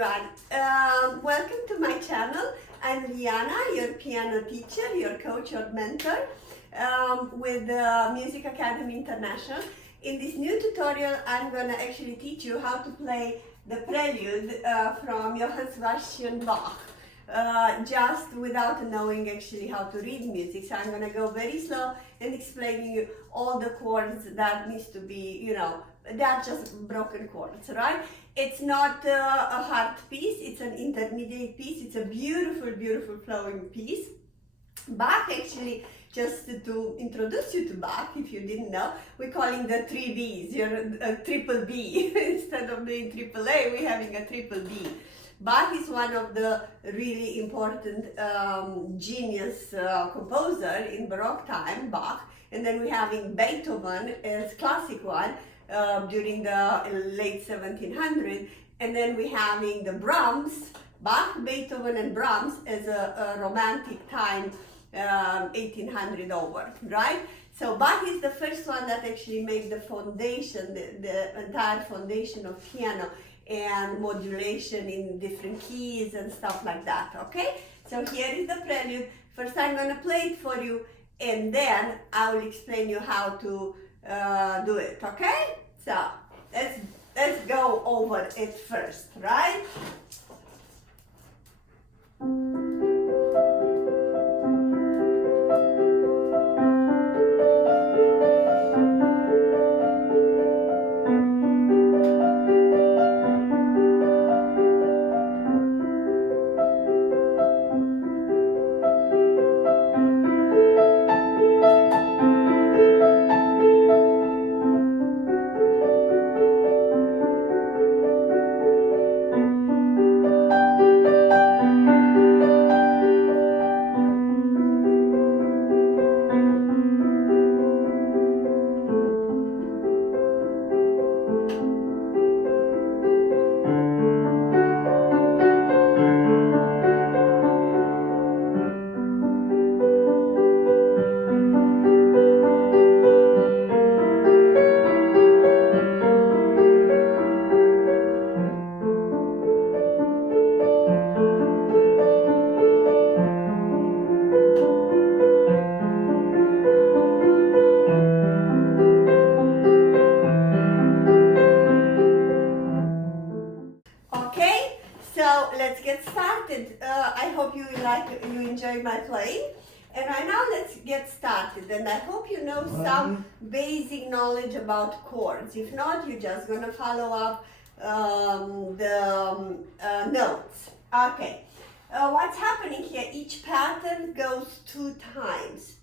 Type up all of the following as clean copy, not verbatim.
everyone. Welcome to my channel. I'm Liana, your piano teacher, your coach, your mentor with Music Academy International. In this new tutorial, I'm going to actually teach you how to play the Prelude from JS Bach. Just without knowing actually how to read music. So I'm going to go very slow and explaining you all the chords that needs to be, they're just broken chords, right? It's not a hard piece, it's an intermediate piece. It's a beautiful, beautiful flowing piece. Bach actually, just to introduce you to Bach, if you didn't know, we're calling the three B's, you're triple B. Instead of doing triple A, we're having a triple B. Bach is one of the really important genius composer in Baroque time, Bach, and then we're having Beethoven as classic one during the late 1700s, and then we're having the Brahms, Bach, Beethoven, and Brahms as a romantic time, 1800 over, right? So Bach is the first one that actually made the foundation, the entire foundation of piano and modulation in different keys and stuff like that, okay? So here is the Prelude. First I'm going to play it for you, and then I will explain you how to do it, okay? So let's go over it first, right? Let's get started. I hope you enjoy my playing. And right now let's get started. And I hope you know some basic knowledge about chords. If not, you're just going to follow up the notes. Okay. What's happening here? Each pattern goes two times.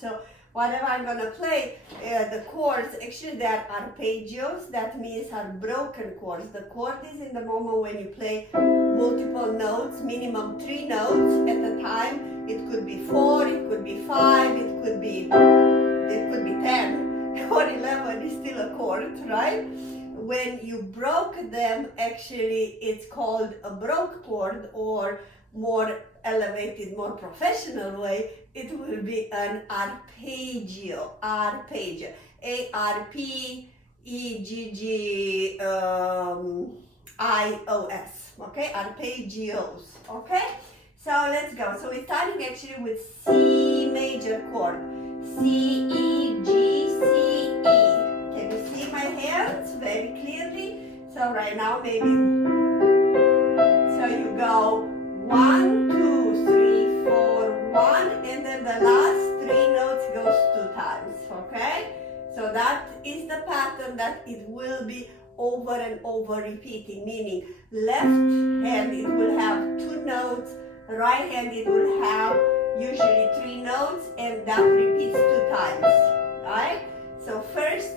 So whatever I'm going to play, the chords, actually they are arpeggios, that means are broken chords. The chord is in the moment when you play multiple notes, minimum 3 notes at a time. It could be 4, it could be 5, it could be 10 or 11 is still a chord, right? When you broke them, actually it's called a broke chord, or more elevated, more professional way, it will be an arpeggio. A-R-P-E-G-G-I-O-S, okay? Arpeggios, okay? So let's go. So we're starting actually with C major chord. C, E, G, C, E. Can you see my hands very clearly? So right now maybe, so you go 1, 2, 3, 4, 1, and then the last 3 notes goes 2 times, okay? So that is the pattern that it will be over and over repeating, meaning left hand it will have 2 notes, right hand it will have usually 3 notes, and that repeats 2 times, right? So first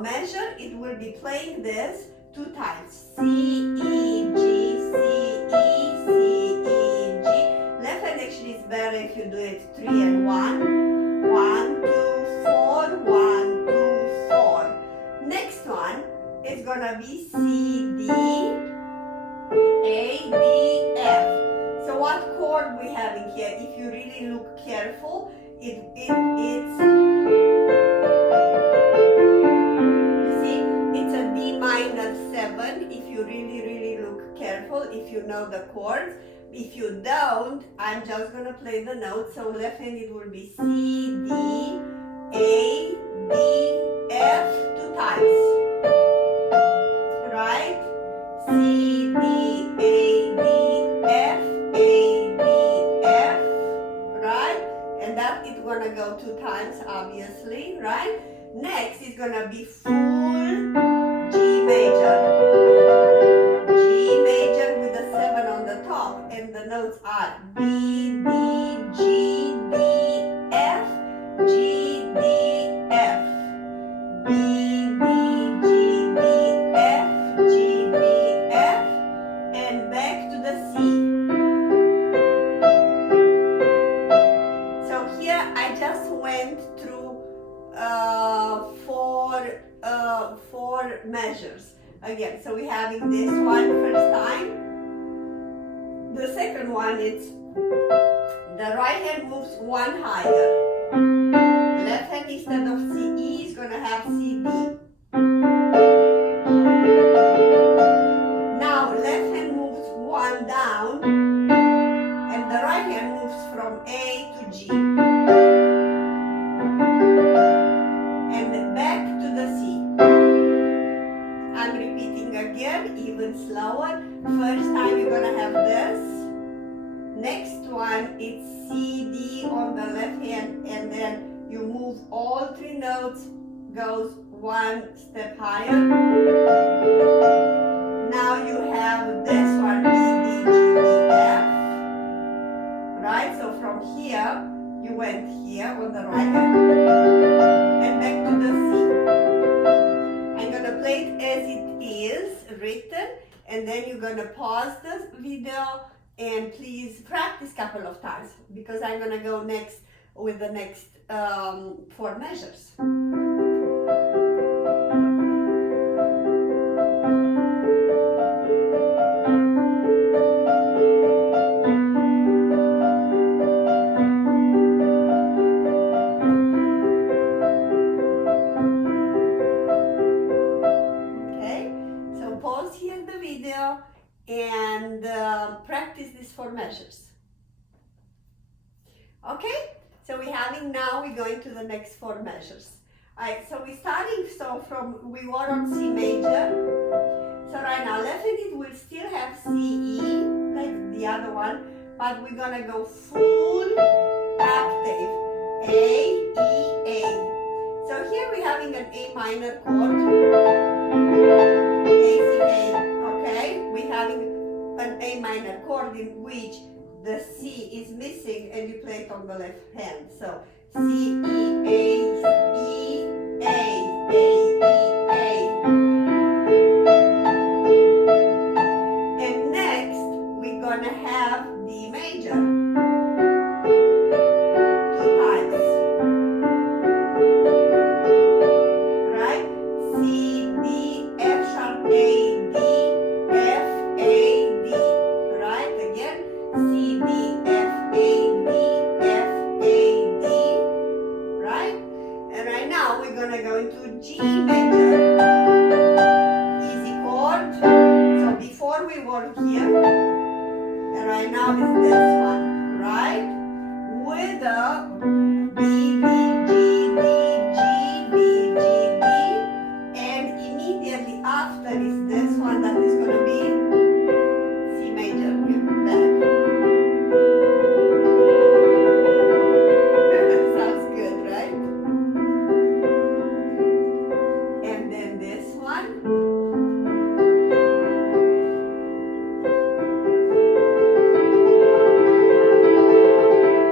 measure, it will be playing this 2 times. C, E, G, C, E, C, E, G. Left hand actually is better if you do it 3 and 1. 1, 2, 4, 1, 2, 4. Next one is gonna be C, D, A, D, F. So what chord we having here? If you really look careful, it's you see, it's a D minor 7. If you really look careful. if you know the chords. If you don't, I'm just gonna play the notes. So left-handed will be C, D, A, D, F 2 times. Right? C, D, A, D, F, A, D, F. Right? And that is gonna go 2 times, obviously. Right? Next is gonna be full G major. G major with the 7 on the top, and the notes are B, D, G, D, F, G, D, F, B, D, G, D, F, G, D, F, and back to the C. So here I just went through four measures. Again, so we're having this one first time. The second one, it's the right hand moves 1 higher. Left hand, instead of C, E, is going to have C, D. Now left hand moves 1 down, and the right hand moves from A to G. And back to the C. I'm repeating again, even slower. First time you're gonna have this. Next one, it's C, D on the left hand, and then you move all 3 notes, goes 1 step higher. Now you have this one, B, D, G, D, F. Right, so from here, you went here on the right hand, and back to the C. I'm gonna play it as it is written, and then you're gonna pause the video and please practice a couple of times, because I'm gonna go next with the next 4 measures. And practice these 4 measures. Okay, so we're going to the next 4 measures. Alright, so we're starting, we were on C major. So right now, left-handed will still have C, E, like the other one, but we're gonna go full octave, A, E, A. So here we're having an A minor chord, A, C, A. Okay, we're having an A minor chord in which the C is missing, and you play it on the left hand. So C, E, A, E, A, A, E, A. And next, we're gonna have D major 2 times. Right? C, D, F sharp, A, D, F, A, D. Right? Again, C, D, F, A, D, F, A, D. Right? And right now we're gonna go into G major. Easy chord. So before we were here, and right now is this one. Right? With a B, D, G, D, G, D, G, D. And immediately after is this one that is gonna be C major. Back. Sounds good, right? And then this one.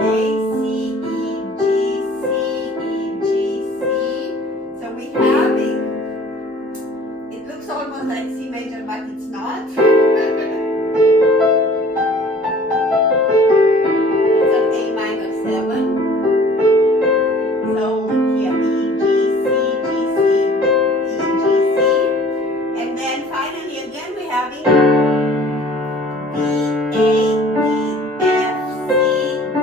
A, C, E, G, C, E, G, C. So we're having, it looks almost like C major, but it's not. It's an A minor 7. So here E, G, C, G, C, E, G, C. And then finally again we're having D, A, D, F, C, D,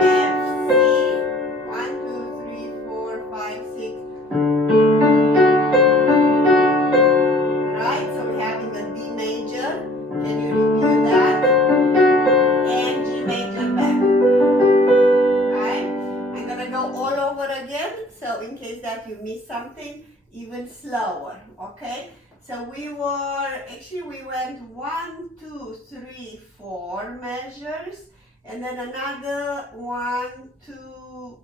F, C. 1, 2, 3, 4, 5, 6. Right, so we're having a D major. Can you review okay? So we went 1, 2, 3, 4 measures, and then another 1, 2,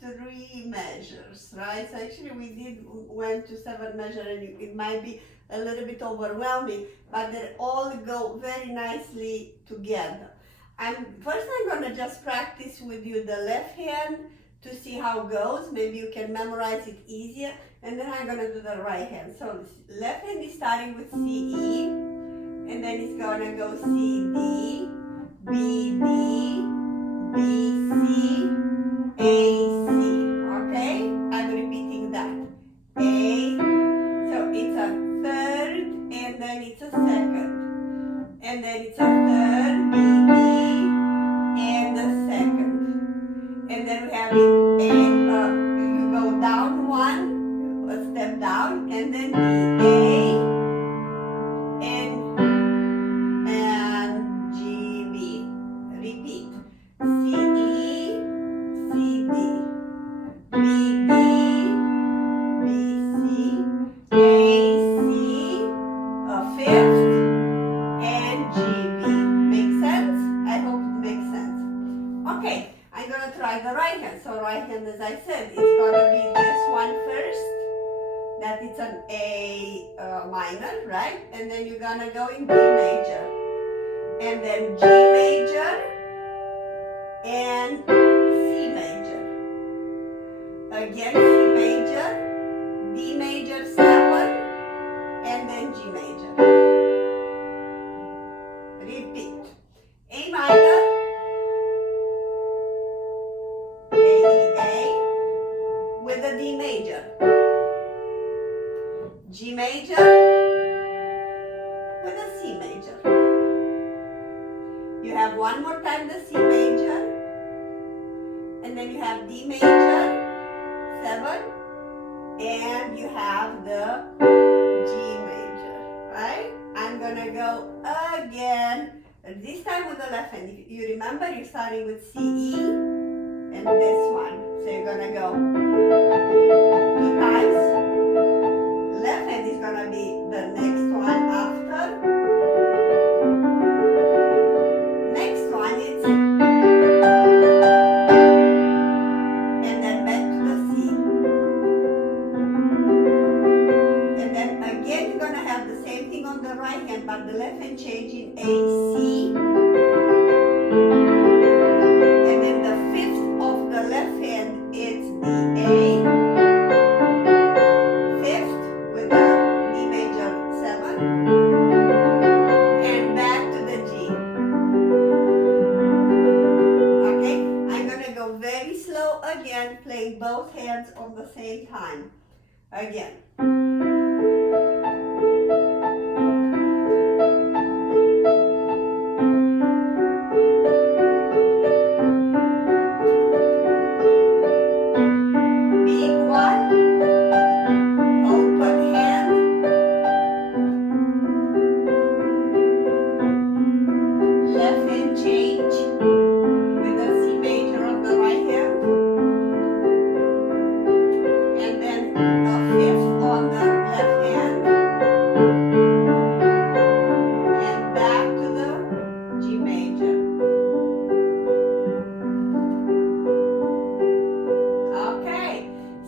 3 measures, right? So actually we went to 7 measures, and it might be a little bit overwhelming, but they all go very nicely together. First I'm gonna just practice with you the left hand to see how it goes. Maybe you can memorize it easier, and then I'm gonna do the right hand. So left hand is starting with C, E, and then it's gonna go C, D, B, D, B, C, A, C, okay? I'm repeating that. A, so it's a third, and then it's a second, and then it's a third, B, D, and the second, and then we have it A, you go down one, a step down, and then D, A, and G, B. Repeat. C, E, C, D, B, D, B, C, A, C, a fifth, and G, B. Make sense? I hope it makes sense. Okay, I'm gonna try the right hand. So right hand, as I said, it's gonna be this one first. That it's an A minor, right? And then you're gonna go in D major, and then G major, and C major. Again, C major, D major 7, and then G major. Repeat. A minor, A, with a D major. G major with a C major. You have one more time the C major, and then you have D major 7, and you have the G major, right? I'm gonna go again, this time with the left hand. If you remember, you're starting with C, E, and this one. So you're gonna go 2 times. Left hand is gonna be the next one after. Next one is, and then back to the C. And then again you're gonna have the same thing on the right hand, but the left hand changing A, C. And then the fifth of the left hand, it's the A. And back to the G. Okay, I'm gonna go very slow again, playing both hands on the same time. Again. Big one. Open hand. Left hand change with a C major on the right hand, and then a fifth on the left hand, and back to the G major. Okay,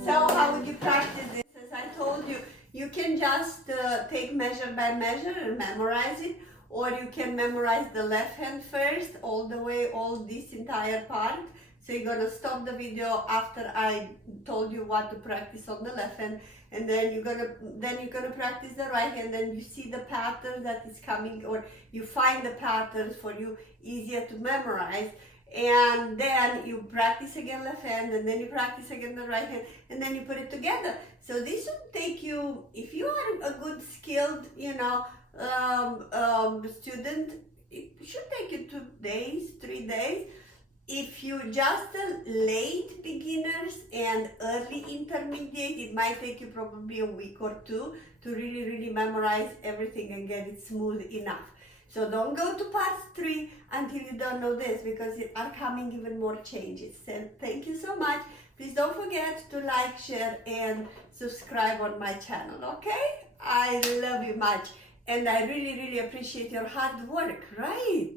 so how would you practice this? As I told you, you can just take measure by measure and memorize it, or you can memorize the left hand first, all the way, all this entire part. So you're gonna stop the video after I told you what to practice on the left hand, and then you're gonna practice the right hand. Then you see the pattern that is coming, or you find the patterns for you easier to memorize. And then you practice again left hand, and then you practice again the right hand, and then you put it together. So this should take you, if you are a good skilled, student, it should take you 2 days, 3 days. If you just late beginners and early intermediate, it might take you probably a week or 2 to really memorize everything and get it smooth enough. So don't go to part 3 until you don't know this, because it are coming even more changes. So thank you so much. Please don't forget to like, share, and subscribe on my channel, okay? I love you much. And I really, really appreciate your hard work, right?